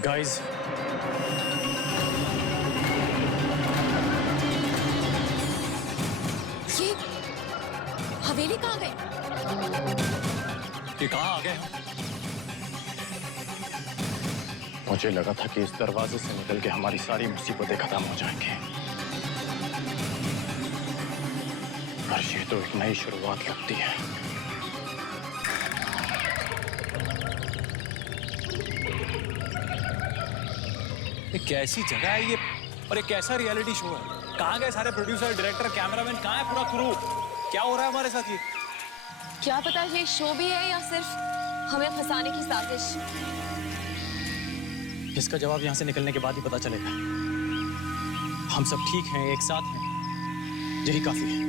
Guys, ये हवेली कहाँ गए? ये कहाँ आ गए? मुझे लगा था कि इस दरवाजे से निकल के हमारी सारी मुसीबतें खत्म हो जाएंगी, पर ये तो एक नई शुरुआत लगती है। ये कैसी जगह है ये, और ये कैसा रियलिटी शो है? कहाँ गए सारे प्रोड्यूसर, डायरेक्टर, कैमरामैन? कहाँ है पूरा क्रू? क्या हो रहा है हमारे साथ ये? क्या पता ये शो भी है या सिर्फ हमें फंसाने की साजिश। इसका जवाब यहाँ से निकलने के बाद ही पता चलेगा। हम सब ठीक हैं, एक साथ हैं, यही काफी है।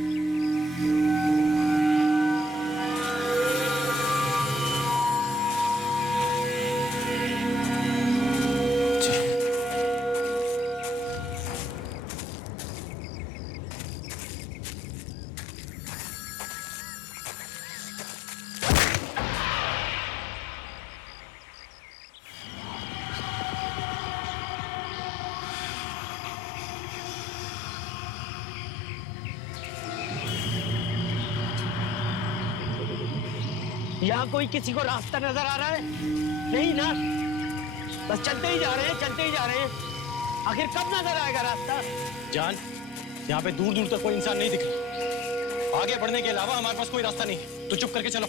यहाँ कोई किसी को रास्ता नजर आ रहा है? नहीं ना, बस चलते ही जा रहे हैं, चलते ही जा रहे हैं। आखिर कब नजर आएगा रास्ता? जान, यहाँ पे दूर दूर तक कोई इंसान नहीं दिख रहा। आगे बढ़ने के अलावा हमारे पास कोई रास्ता नहीं। तो चुप करके चलो।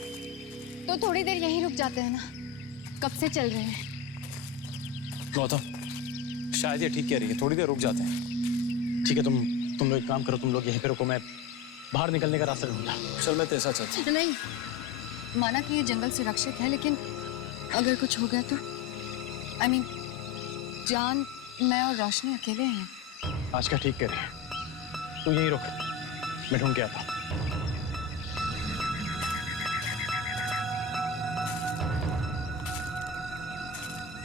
तो थोड़ी देर यहीं रुक जाते हैं ना, कब से चल रहे हैं। गौतम, शायद ये ठीक कह रही है, थोड़ी देर रुक जाते हैं। ठीक है, तुम लोग एक काम करो, तुम लोग यहीं पे रुको, मैं बाहर निकलने का रास्ता ढूंढता। चल मैं तेरे साथ चलता। नहीं, माना कि ये जंगल सुरक्षित है, लेकिन अगर कुछ हो गया तो I mean, जान, मैं और रोशनी अकेले हैं। आज का ठीक कह रही है। तू यहीं रुक, मैं ढूंढ के आता हूँ।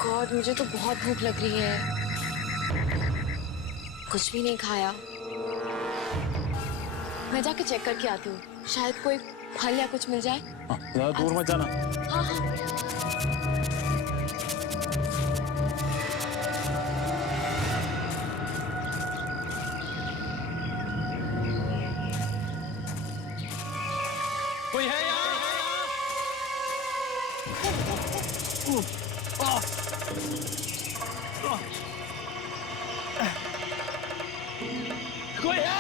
गॉड, मुझे तो बहुत भूख लग रही है। कुछ भी नहीं खाया। मैं जाके चेक करके आती हूँ, शायद कोई फल या कुछ मिल जाए। ज़्यादा दूर मत जाना। हाँ हाँ। कोई है यहाँ? कोई है?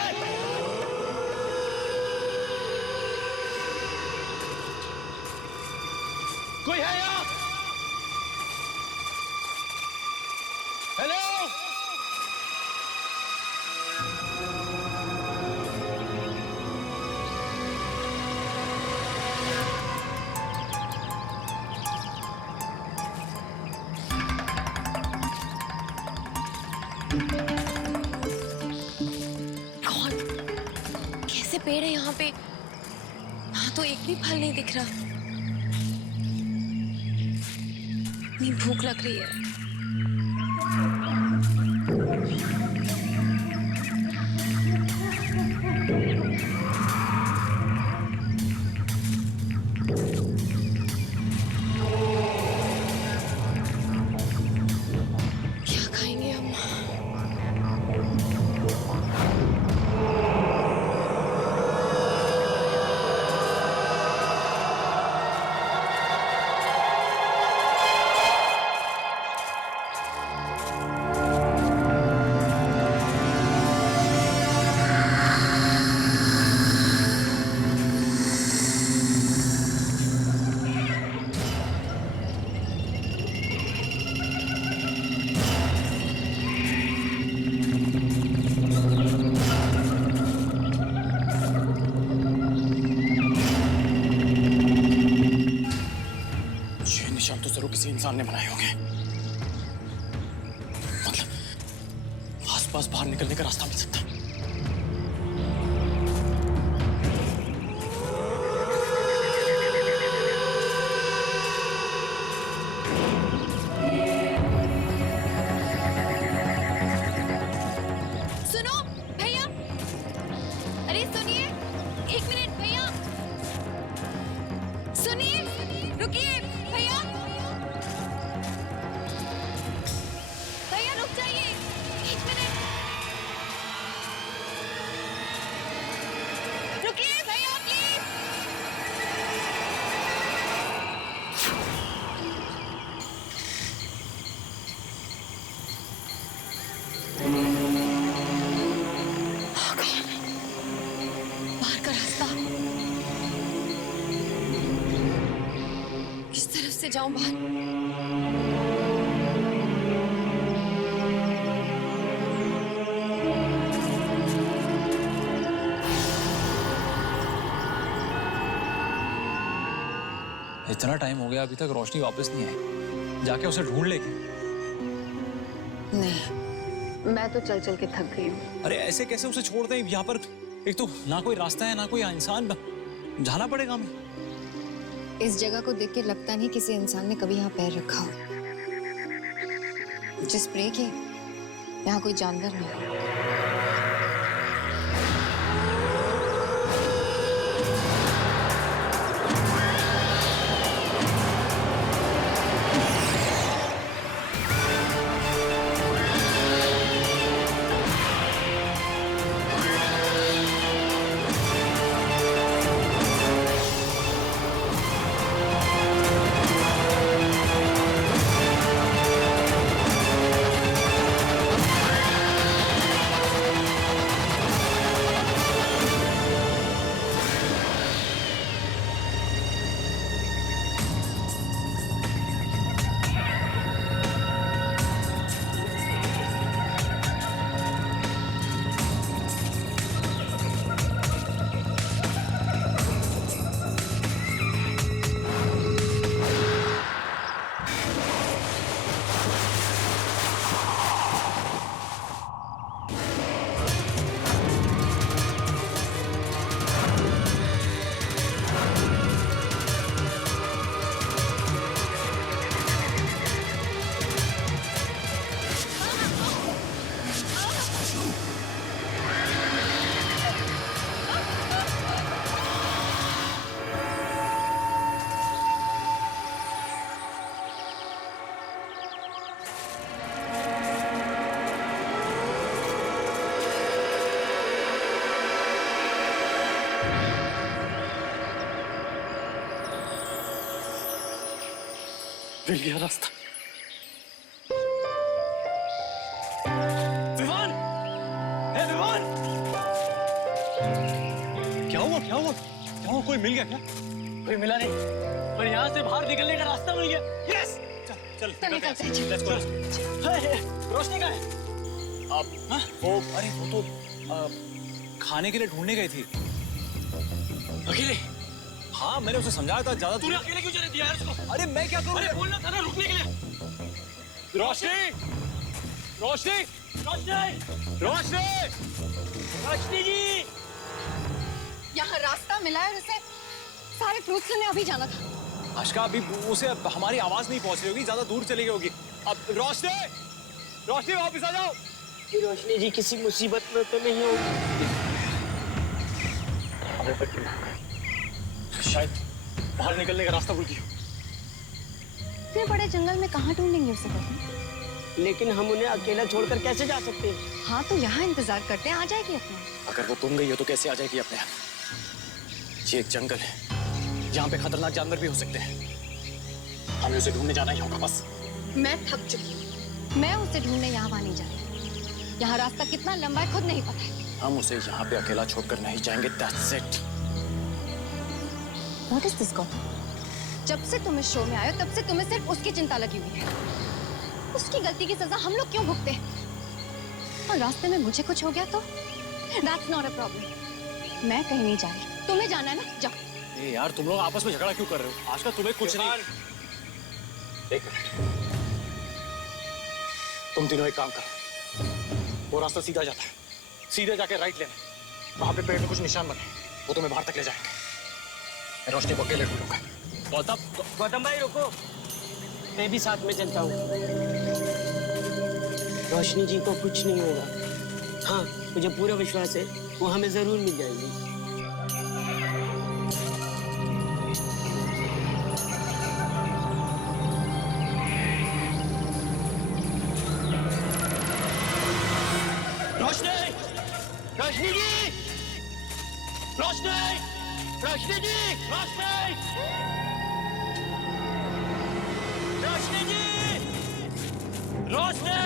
कोई है यहाँ? हेलो? गॉड, कैसे पेड़ है यहाँ पे? यहाँ तो एक भी फल नहीं दिख रहा। इतनी भूख लग रही है। क्या खाएंगे हम? निशान तो जरूर किसी इंसान ने बनाए होंगे। मतलब आसपास बाहर निकलने का रास्ता मिल सकता है। सुनो भैया, अरे सुनिए, एक मिनट भैया, सुनिए, रुकिए भैया। कैसे जाऊं बाहर? इतना टाइम हो गया, अभी तक रोशनी वापस नहीं आई। जाके उसे ढूंढ लेके। नहीं, मैं तो चल चल के थक गई हूँ। अरे ऐसे कैसे उसे छोड़ दें यहाँ पर? एक तो ना कोई रास्ता है ना कोई इंसान, जाना पड़ेगा हमें। इस जगह को देख के लगता नहीं किसी इंसान ने कभी यहाँ पैर रखा हो। जिस प्रे के यहाँ कोई जानवर नहीं। मिल गया रास्ता। विवान! हे विवान! क्या हुआ क्या हुआ क्या हुआ? कोई मिल गया क्या? कोई मिला नहीं, पर यहाँ से बाहर निकलने का रास्ता मिल गया। यस! चल तो निकलते हैं। Let's go. रोशनी कहाँ है? वो तो खाने के लिए ढूंढने गई थी। अकेले? हाँ, मैंने उसे समझाया था ज्यादा। तूने अकेले क्यों जाने दिया है उसको? अरे मैं क्या करूँ? अरे बोलना था ना रुकने के लिए। रोशनी! रोशनी! रोशनी! रोशनी! रोशनी जी! यहाँ रास्ता मिला है और उसे सारे फ्रूट्स लेने अभी जाना था। आशका, अभी उसे हमारी आवाज नहीं पहुंच रही होगी, ज्यादा दूर चली गई होगी। अब रोशनी! रोशनी वापस आ जाओ। कि रोशनी जी किसी मुसीबत में तो नहीं होगी? शायद बाहर निकलने का रास्ता भूल गई। इतने बड़े जंगल में कहाँ ढूंढेंगे उसे पता? लेकिन हम उन्हें अकेला छोड़कर कैसे जा सकते हैं? हाँ, तो यहाँ इंतजार करते हैं, आ जाएगी अपने। अगर वो गुम गई हो तो कैसे आ जाएगी अपने आप? ये एक जंगल है, यहाँ पे खतरनाक जानवर भी हो सकते हैं। हमें उसे ढूंढने जाना ही होगा बस। मैं थक चुकी हूँ। मैं उसे ढूंढने यहाँ वहाँ नहीं जा रही। यहाँ रास्ता कितना लंबा है खुद नहीं पता है। हम उसे यहाँ पे अकेला छोड़कर नहीं जाएंगे। That's it. What is this, Gautam? जब से तुम इस शो में आए हो तब से तुम्हें सिर्फ उसकी चिंता लगी हुई है। उसकी गलती की सजा हम लोग क्यों भुगते? और रास्ते में मुझे कुछ हो गया तो? That's not a problem. मैं कहीं नहीं जा रही। तुम्हें जाना है ना, जाओ। ए यार, तुम लोग आपस में झगड़ा क्यों कर रहे हो? आजकल तुम्हें कुछ नहीं। एक मिनट, तुम तीनों एक काम करो। वो रास्ता सीधा जाता है, सीधे जाके राइट लेना। वहां पे पेड़ में कुछ निशान बने, वो तुम्हें बाहर तक ले जाएंगे। मैं रोशनी को अकेले ढूंढूंगा। गौतम भाई रुको, मैं भी साथ में चलता हूँ। रोशनी जी को कुछ नहीं होगा। हाँ, मुझे पूरा विश्वास है वो हमें जरूर मिल जाएगी। रोशनी! रोशनी जी! रोशनी! रोशनी जी! रोशनी! रोशनी जी! रोशनी!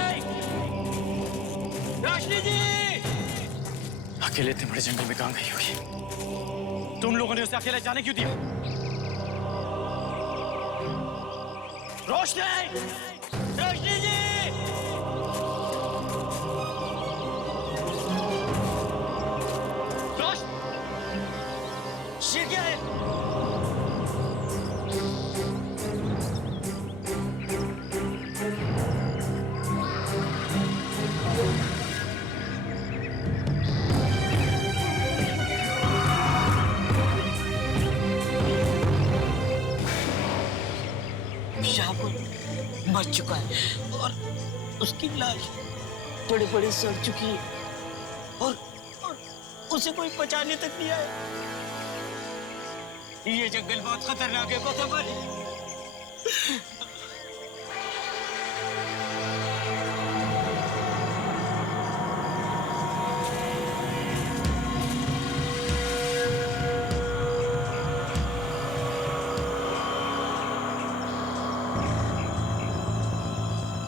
रोशनी जी! अकेले इतने बड़े जंगल में कहाँ गई होगी? तुम लोगों ने उसे अकेले जाने क्यों दिया? रोशनी, रोशनी जी, ये क्या है? शाहपुर मर चुका है और उसकी लाश बड़े बड़े सड़ चुकी है और उसे कोई बचाने तक नहीं आया। ये जंगल बहुत खतरनाक है कोतवाली।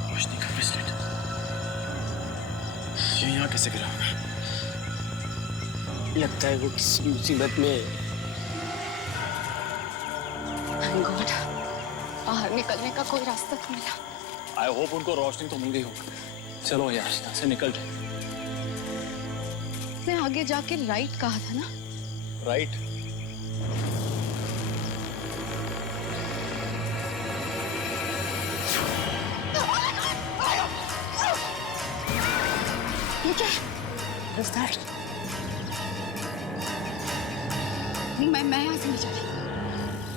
रोशनी का ब्रेसलेट ये यहाँ कैसे गिरा? लगता है वो किसी मुसीबत में है। Thank God, बाहर निकलने का कोई रास्ता तो मिला। आई होप उनको रोशनी तो मिल गई होगी। चलो यार यहाँ से निकल जाए। मैं आगे जाके राइट कहा था ना। राइट? ये क्या है? What's that? नहीं, मैं यहाँ से नहीं जा रही।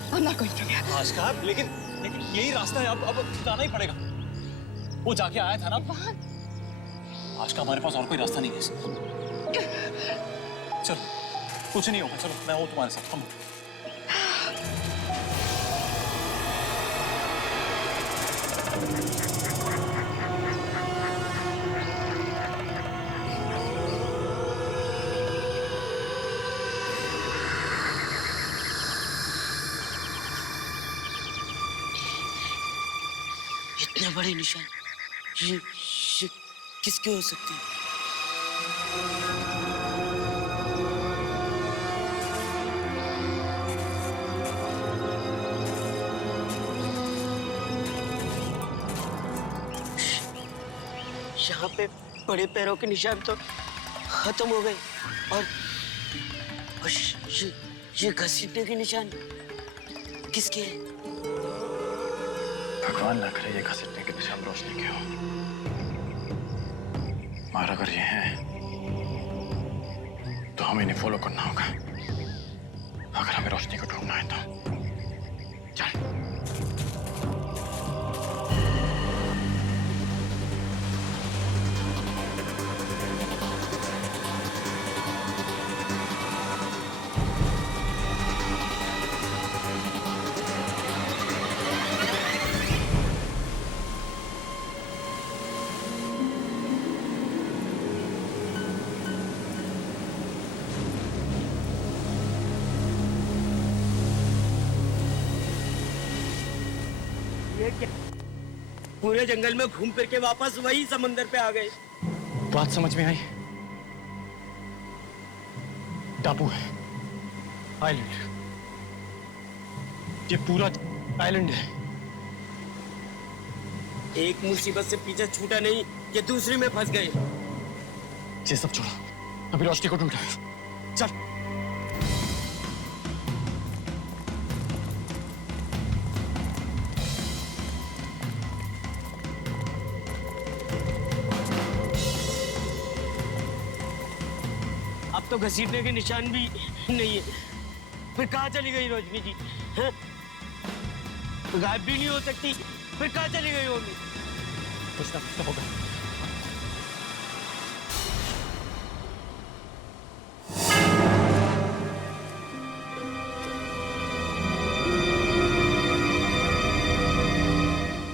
I'm not going from here. Aska, लेकिन यही रास्ता है। अब जाना ही पड़ेगा। वो जाके आया था ना वहाँ आस्का, हमारे पास और कोई रास्ता नहीं है। चलो कुछ नहीं होगा। चलो मैं हूँ तुम्हारे साथ। कम इतने बड़े निशान ये किसके हो सकते हैं? यहाँ पे बड़े पैरों के निशान तो खत्म हो गए और ये घसीटने के निशान किसके हैं? भगवान ना करे ये घसीटने के निशान रोशनी के हो। और अगर ये हैं तो हमें इन्हें फॉलो करना होगा अगर हमें रोशनी को ढूंढना है तो। चल। ये क्या? पूरे जंगल में घूम फिर के वापस वही समंदर पे आ गए। बात समझ में आई? टापू है, आइलैंड। ये पूरा आइलैंड है। एक मुसीबत से पीछे छूटा नहीं, ये दूसरी में फंस गए। ये सब छोड़ो, अभी रोशनी को ढूंढना है। चल। अब तो घसीटने के निशान भी नहीं है। फिर कहाँ चली गई रोशनी जी? हैं? गायब भी नहीं हो सकती, फिर कहाँ चली गई होगी? कुछ ना कुछ तो होगा।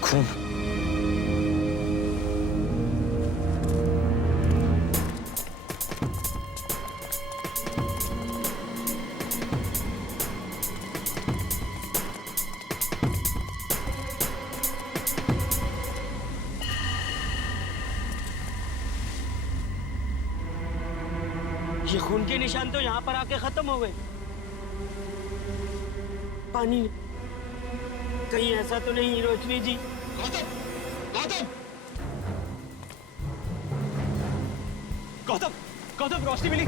खून। ये खून के निशान तो यहाँ पर आके खत्म हो गए। पानी कहीं ऐसा तो नहीं रोशनी जी? गौतम गौतम रोशनी मिली।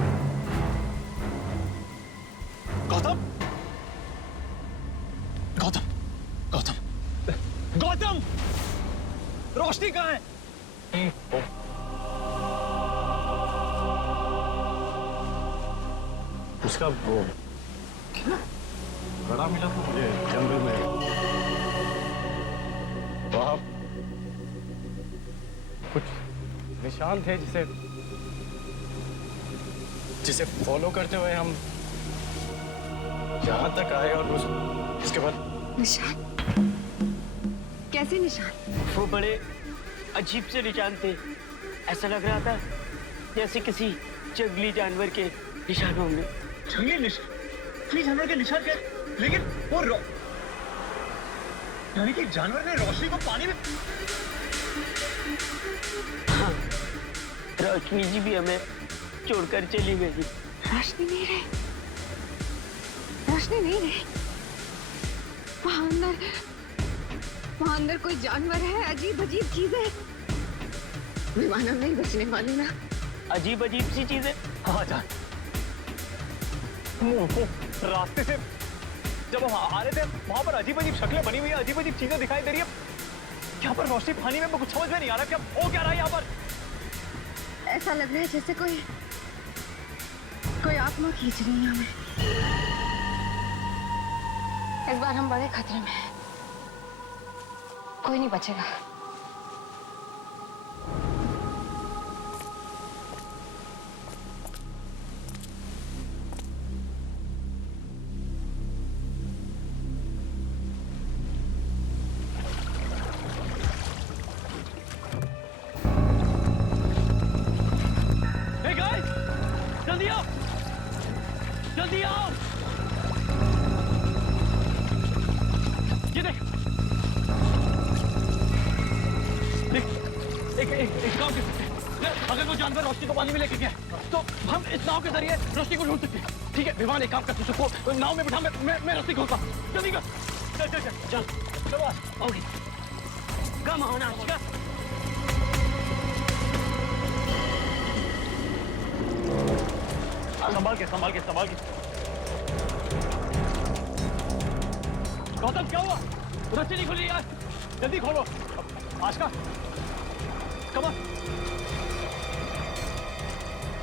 गौतम गौतम गौतम गौतम रोशनी कहाँ है? उसका वो बड़ा मिला था मुझे जंगल में। वहां कुछ निशान थे जिसे फॉलो करते हुए हम यहाँ तक आए और उसके बाद निशान? कैसे निशान? वो बड़े अजीब से निशान थे। ऐसा लग रहा था जैसे किसी जंगली जानवर के निशान होंगे। जंगली निशान? जंगली जानवर के निशान क्या? लेकिन वो यानी कि जानवर ने रोशनी को पानी में। हाँ, रोशनी जी भी हमें छोड़कर चली गई। रोशनी नहीं रही, रोशनी नहीं रही। वहां अंदर कोई जानवर है, अजीब अजीब चीजें। विमान हम नहीं बचने वाले ना। अजीब अजीब सी चीजें। हाँ जान, वो रास्ते से जब हम आ रहे थे वहां पर अजीब अजीब शक्लें बनी हुई है, अजीब अजीब चीजें दिखाई दे रही है। यहाँ पर रोशनी पानी में कुछ समझ में नहीं आ रहा क्या हो क्या रहा है यहाँ पर। ऐसा लग रहा है जैसे कोई आत्मा खींच रही है हमें। इस बार हम बड़े खतरे में हैं। कोई नहीं बचेगा। Hey guys, जल्दी आओ, जल्दी आओ। ये देख, एक काम कर सकते हैं। अगर वो जानवर रोशनी को पानी में लेके गया तो हम इस नाव के जरिए रोशनी को ढूंढ सकते हैं। ठीक है विमान, एक काम कर तू सबको नाव में बिठा, मैं रोशनी खोलता हूँ। जल्दी कर, चल चल चल चल चलो। Okay, come on Ashika. संभाल के संभाल के संभाल के। गौतम क्या हुआ? रस्सी नहीं खुली यार, जल्दी खोलो। Ashika come on.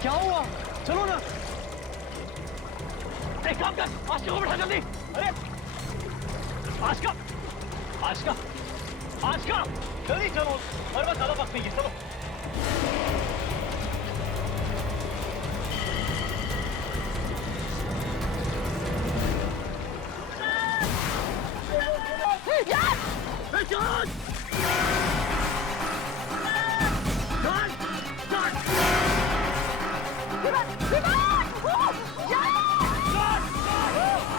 क्या हुआ? चलो ना, एक काम कर, आशिका को बैठा जल्दी। अरे आशिका, आशिका, आशिका जल्दी चलो, और बस ज्यादा वक्त नहीं है, चलो। John! John! John! विमान! विमान! John! John!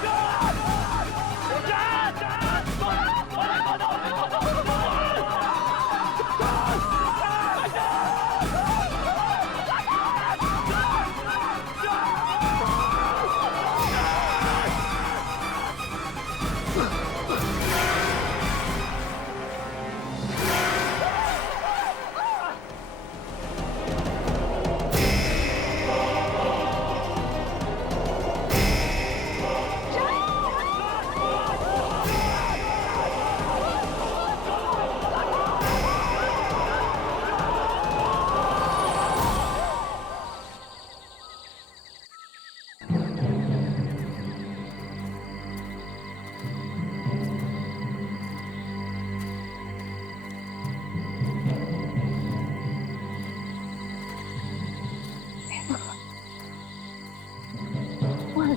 John!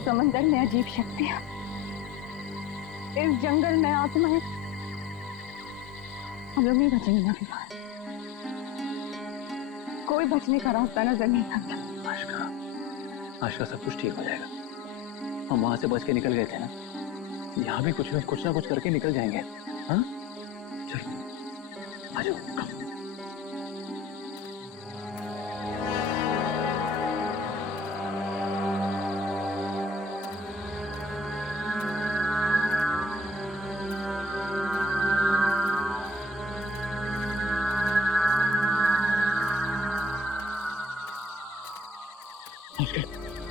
समंदर में अजीब शक्तियां, इस जंगल में आत्माएं। हम लोग नहीं बचेंगे ना विमान। कोई बचने का रास्ता नजर नहीं आता। आशिका, आशिका सब कुछ ठीक हो जाएगा। हम वहां से बच के निकल गए थे ना, यहाँ भी कुछ ना कुछ करके निकल जाएंगे। हाँ चलो आ जाओ।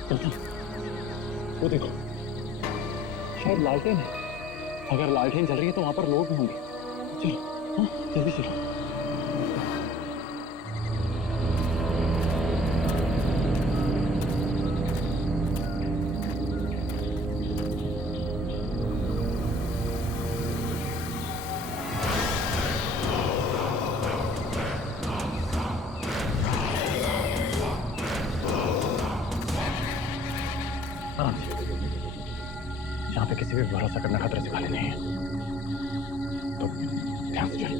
वो देखो, शायद लालटेन है। अगर लालटेन जल रही है तो वहां पर लोग भी होंगे। चलो, हाँ, जल्दी चलो। हाँ, यहाँ पे किसी भी भरोसा करना खतरे से खाली नहीं है, तो ध्यान से चलो।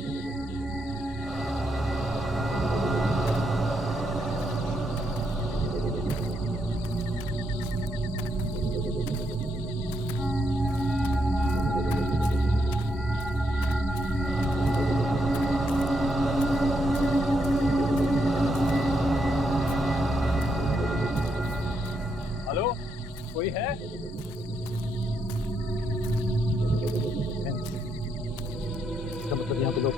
हेलो, कोई है? इसका मतलब यहाँ पे लोग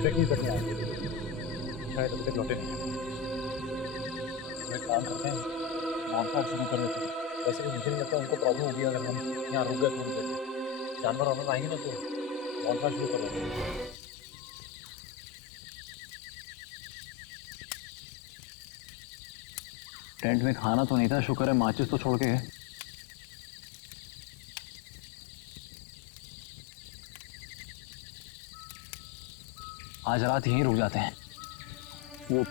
ट्रैकिंग करने आएंगे, शायद अभी तक लौटे नहीं हैं। एक काम करते हैं, मांसाहार शुरू कर देते हैं। वैसे भी मुझे नहीं लगता उनको प्रॉब्लम होगी अगर हम यहाँ रुक गए थोड़ी देर। जानवर वानवर आएंगे ना तो मांसाहार शुरू कर देते हैं। टेंट में खाना तो नहीं था, शुक्र है माचिस तो छोड़ के है। आज रात यहीं रुक जाते हैं। वो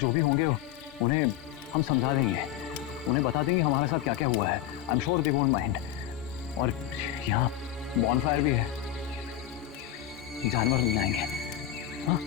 जो भी होंगे उन्हें हम समझा देंगे, उन्हें बता देंगे हमारे साथ क्या क्या हुआ है। I am sure they won't mind. और यहाँ बॉनफायर भी है, जानवर नहीं आएंगे। हाँ,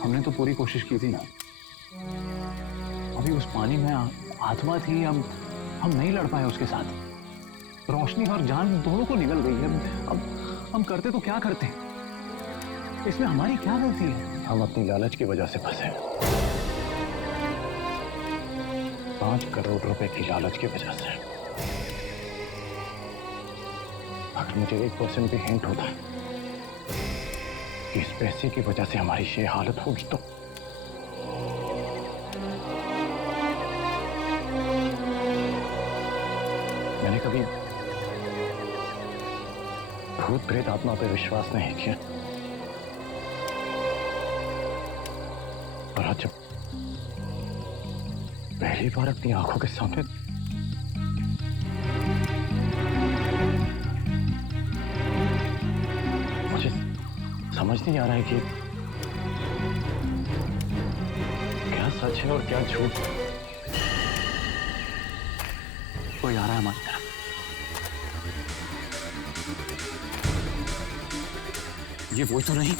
हमने तो पूरी कोशिश की थी ना। अभी उस पानी में आत्मा थी, हम नहीं लड़ पाए उसके साथ। रोशनी और जान दोनों को निकल गई है। अब हम करते तो क्या करते? इसमें हमारी क्या गलती है? हम अपनी लालच की वजह से फंसे। 5 करोड़ रुपए की लालच की वजह से। अगर मुझे 1% भी हिंट होता इस पैसे की वजह से हमारी ये हालत होगी तो मैंने कभी भूत प्रेत आत्मा पर विश्वास नहीं किया, और आज जब पहली बार अपनी आंखों के सामने मुझे समझ नहीं आ रहा है कि क्या सच है और क्या झूठ। कोई आ रहा है हमारी तरफ। ये वो तो नहीं।